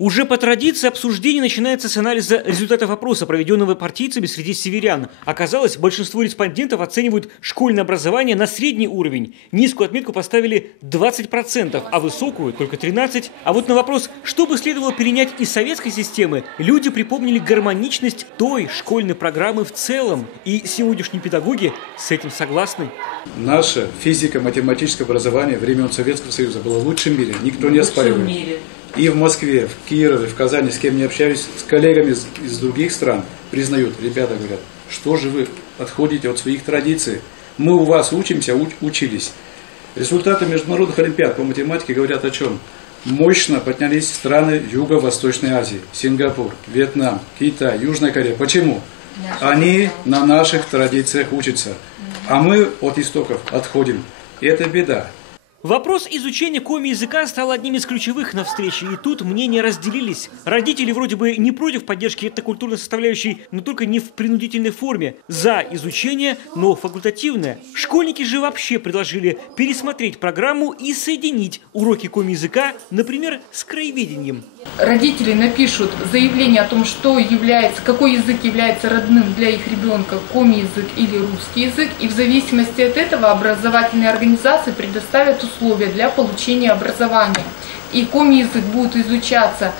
Уже по традиции обсуждение начинается с анализа результатов опроса, проведенного партийцами среди северян. Оказалось, большинство респондентов оценивают школьное образование на средний уровень. Низкую отметку поставили 20%, а высокую – только 13%. А вот на вопрос, что бы следовало перенять из советской системы, люди припомнили гармоничность той школьной программы в целом. И сегодняшние педагоги с этим согласны. Наше физико-математическое образование времен Советского Союза было лучшим в мире. Никто не оспаривает. И в Москве, в Кирове, в Казани, с кем не общаюсь, с коллегами из других стран, признают, ребята говорят, что же вы отходите от своих традиций? Мы у вас учимся, учились. Результаты международных олимпиад по математике говорят о чем? Мощно поднялись страны Юго-Восточной Азии, Сингапур, Вьетнам, Китай, Южная Корея. Почему? Они на наших традициях учатся, а мы от истоков отходим. И это беда. Вопрос изучения коми-языка стал одним из ключевых на встрече, и тут мнения разделились. Родители вроде бы не против поддержки этнокультурной составляющей, но только не в принудительной форме. За изучение, но факультативное. Школьники же вообще предложили пересмотреть программу и соединить уроки коми-языка, например, с краеведением. Родители напишут заявление о том, какой язык является родным для их ребенка, коми-язык или русский язык, и в зависимости от этого образовательные организации предоставят условия для получения образования. И коми-язык будет изучаться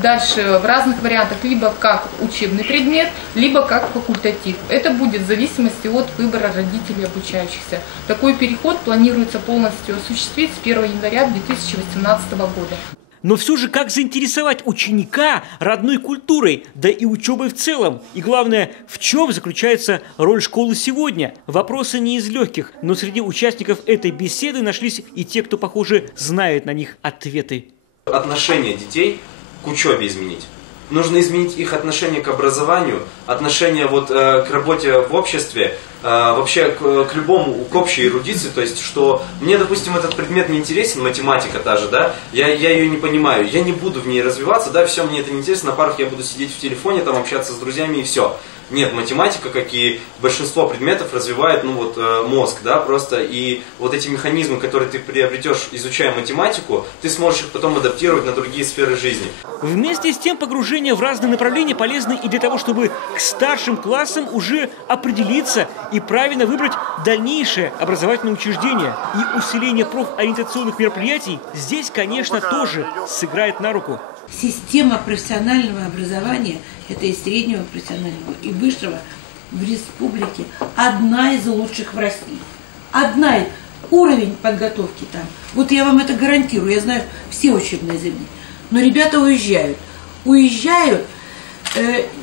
дальше в разных вариантах, либо как учебный предмет, либо как факультатив. Это будет в зависимости от выбора родителей обучающихся. Такой переход планируется полностью осуществить с 1 января 2018 года. Но все же, как заинтересовать ученика родной культурой, да и учебой в целом? И главное, в чем заключается роль школы сегодня? Вопросы не из легких, но среди участников этой беседы нашлись и те, кто, похоже, знает на них ответы. Отношение детей к учебе изменить. Нужно изменить их отношение к образованию, отношение к работе в обществе, вообще к любому, к общей эрудиции, то есть, что мне, допустим, этот предмет не интересен, математика та же, да, я ее не понимаю, я не буду в ней развиваться, да, все, мне это не интересно, на парах я буду сидеть в телефоне, там, общаться с друзьями и все. Нет, математика, как и большинство предметов, развивает, мозг, да, просто, и вот эти механизмы, которые ты приобретешь, изучая математику, ты сможешь их потом адаптировать на другие сферы жизни. Вместе с тем, погружение в разные направления полезны и для того, чтобы к старшим классам уже определиться и правильно выбрать дальнейшее образовательное учреждение. И усиление профориентационных мероприятий здесь, конечно, тоже сыграет на руку. Система профессионального образования, это и среднего профессионального, и высшего, в республике одна из лучших в России. Уровень подготовки там. Вот я вам это гарантирую, я знаю все учебные заведения. Но ребята уезжают. Уезжают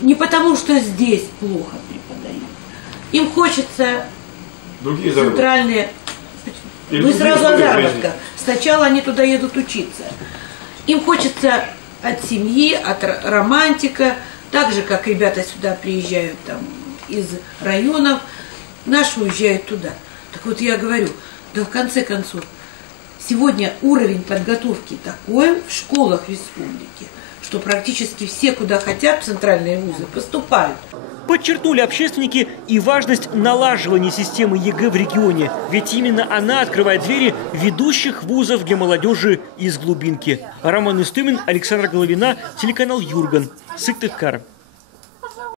не потому, что здесь плохо преподают. Им хочется центральные... Вы сразу о заработках. Сначала они туда едут учиться. Им хочется от семьи, от романтика, так же, как ребята сюда приезжают там, из районов, наши уезжают туда. Так вот я говорю, да в конце концов, сегодня уровень подготовки такой в школах республики, что практически все, куда хотят, в центральные вузы, поступают. Подчеркнули общественники и важность налаживания системы ЕГЭ в регионе. Ведь именно она открывает двери ведущих вузов для молодежи из глубинки. Роман Истомин, Александра Головина, телеканал Юрган, Сыктывкар.